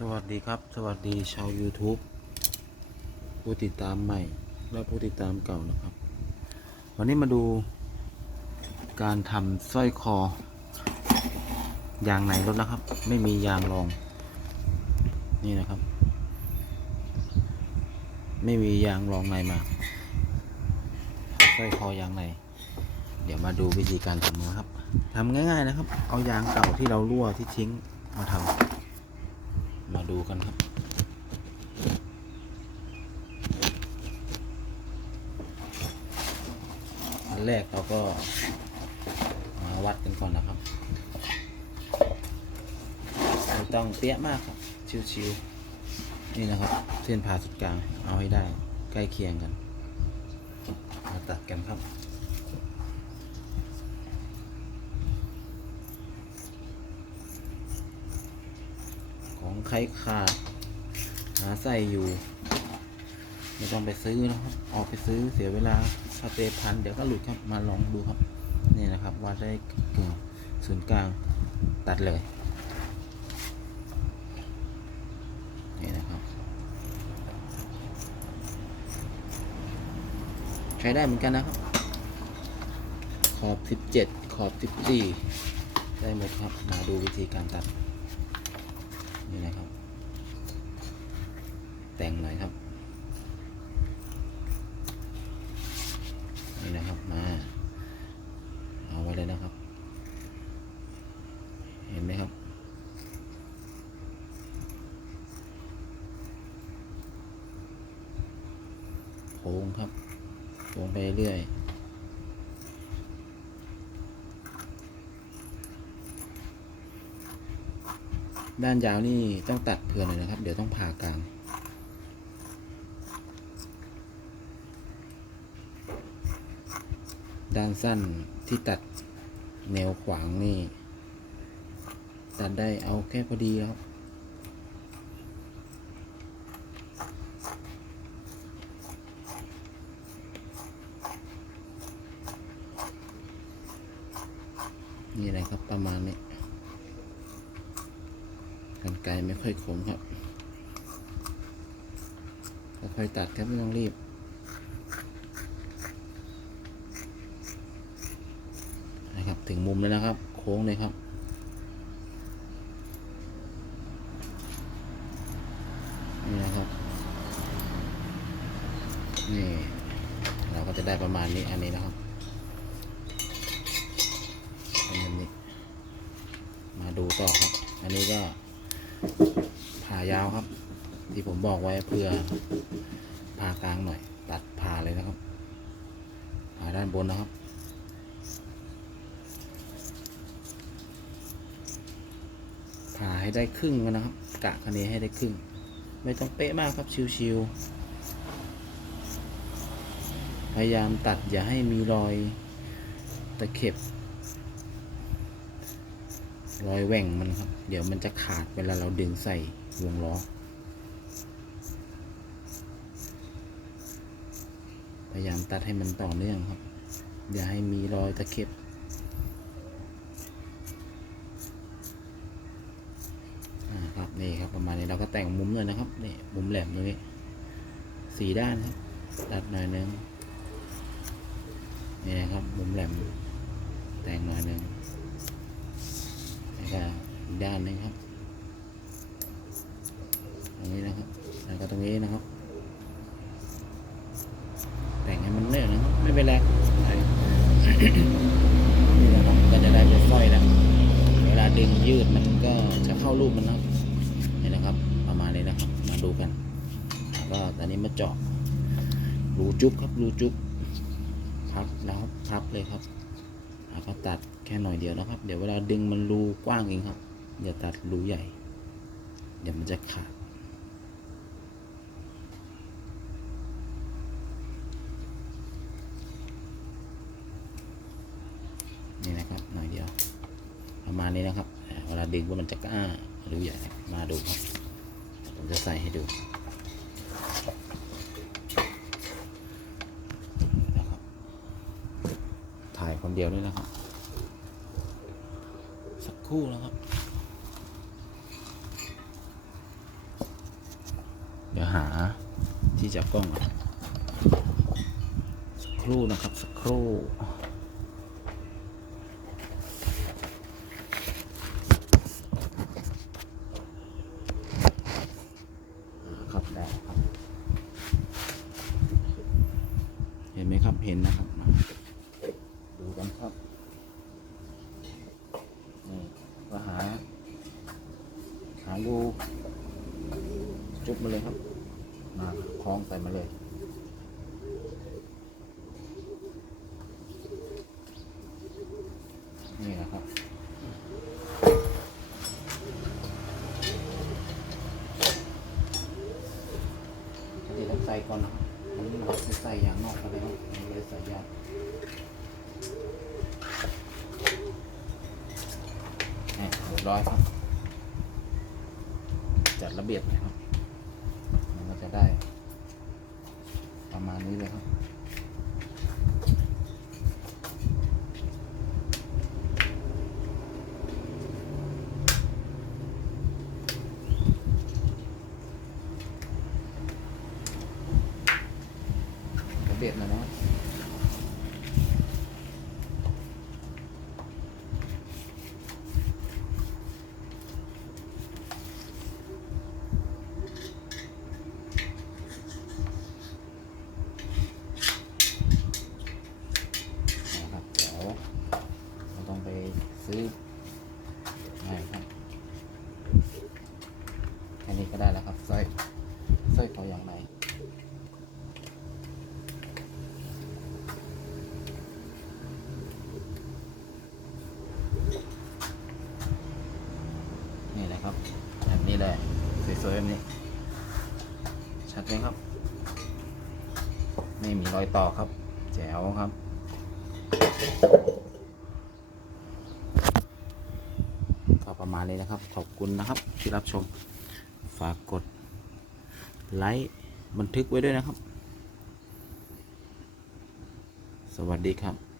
สวัสดีครับ สวัสดีชาว YouTube ผู้ติดตามใหม่ และผู้ติดตามเก่านะครับ วันนี้มาดูการทำสร้อยคอ ยางในรถนะครับ ไม่มียางรอง นี่นะครับ ไม่มียางรองในมาสร้อยคอยางในเดี๋ยวมาดูวิธีการทำนะครับทำง่าย ๆนะครับ เอายางเก่าที่เรารั่วที่ทิ้งมาทำ มาดูกันครับ อันแรกเราก็มาวัดกันก่อนนะครับไม่ต้องเปี้ยมากครับ ชิวๆนี่นะครับ เส้นผ่าศูนย์กลาง เอาให้ได้ใกล้เคียงกัน มาตัดกันครับ ของใครขาด หาใส่อยู่ ไม่ต้องไปซื้อนะครับ ออกไปซื้อเสียเวลาสเตพัน เดี๋ยวก็หลุดครับ มาลองดูครับ นี่นะครับ ว่าได้กึ่งศูนย์กลางตัดเลย นี่นะครับ ใช้ได้เหมือนกันนะครับ ขอบ 17 ขอบ 14 ได้หมดครับ มาดูวิธีการตัด นี่นะครับ แต่งหน่อยครับ นี่นะครับมา เอาไว้เลยนะครับ เห็นไหมครับ โค้งครับโค้งไปเรื่อย ด้านยาวนี่ต้องตัดเผื่อหน่อยนะครับ เดี๋ยวต้องผ่ากลางด้านสั้นที่ตัดแนวขวางนี่ ตัดได้เอาแค่พอดีแล้วนี่แหละครับประมาณนี้ ไกลไม่ค่อยคมครับค่อยตัดครับไม่ต้องรีบ นะครับถึงมุมแล้วนะครับ โค้งเลยครับนี่นะครับนี่เราก็จะได้ประมาณนี้อันนี้นะครับเป็นนี้มาดูต่อครับ อันนี้ก็ ผ่ายาวครับ ที่ผมบอกไว้เพื่อผ่ากลางหน่อย ตัดผ่าเลยนะครับผ่าด้านบนนะครับผ่าให้ได้ครึ่งนะครับ กะคะเนให้ได้ครึ่ง ไม่ต้องเป๊ะมากครับชิวๆพยายามตัดอย่าให้มีรอยตะเข็บ รอยแหว่งมันครับ เดี๋ยวมันจะขาดเวลาเราดึงใส่วงล้อ พยายามตัดให้มันต่อเนื่องครับ อย่าให้มีรอยตะเข็บอ่าครับนี่ครับประมาณนี้เราก็แต่งมุมเลยนะครับนี่มุมแหลมตรงนี้สีด้านครับตัดหน่อยนึงนี่นะครับมุมแหลมแต่งหน่อยนึง ด้านนึงครับตรงนี้นะครับแล้วก็ตรงนี้นะครับ แต่งให้มันเนื่อนะครับไม่เป็นไรนี่นะครับก็จะได้เป็นสร้อยแล้วเวลาดึงยืดมันก็จะเข้ารูปมันนะนี่นะครับ ประมาณนี้นะครับมาดูกันแล้วก็ตอนนี้มาเจาะรูจุ๊บครับรูจุ๊บพับแล้วพับเลยครับแล้วก็ตัดแค่หน่อยเดียวนะครับ เดี๋ยวเวลาดึงมันรูกว้างเองครับ อย่าตัดรูใหญ่ เดี๋ยวมันจะขาด นี่นะครับ หน่อยเดียว ประมาณนี้นะครับ เวลาดึงว่ามันจะกล้ารือใหญ่ มาดูครับ ผมจะใส่ให้ดูนะครับถ่ายคนเดียวด้วยนะครับ สักครู่นะครับ เดี๋ยวหาที่จับกล้องสักครู่นะครับสักครู่ครับได้ครับเห็นไหมครับเห็นนะครับดูกันครับ นี่ก็หา หารูจุบ มาเลยครับมาคล้องใส่มาเลยนี่นะครับปกติต้องใส่ก่อนนะครับผมเราจะใส่อย่างนอกไปแล้วผมเลยใส่ยางนี่เรียบร้อยครับ จัดระเบียบนะครับมันก็ จะได้ ประมาณนี้เลยครับเบ็ดนะเนาะครับเดี๋ยวเราต้องไปซื้อไงครับแค่นี้ ก็ได้แล้วครับสร้อยสร้อยคออย่างไรนี่เลยครับแบบนี้เลยสวยๆแบบนี้ ชัดไหมครับ ไม่มีรอยต่อครับ แจ๋วครับก็ประมาณนี้นะครับ ขอบคุณนะครับที่รับชม ฝากกดไลค์บันทึกไว้ด้วยนะครับ สวัสดีครับ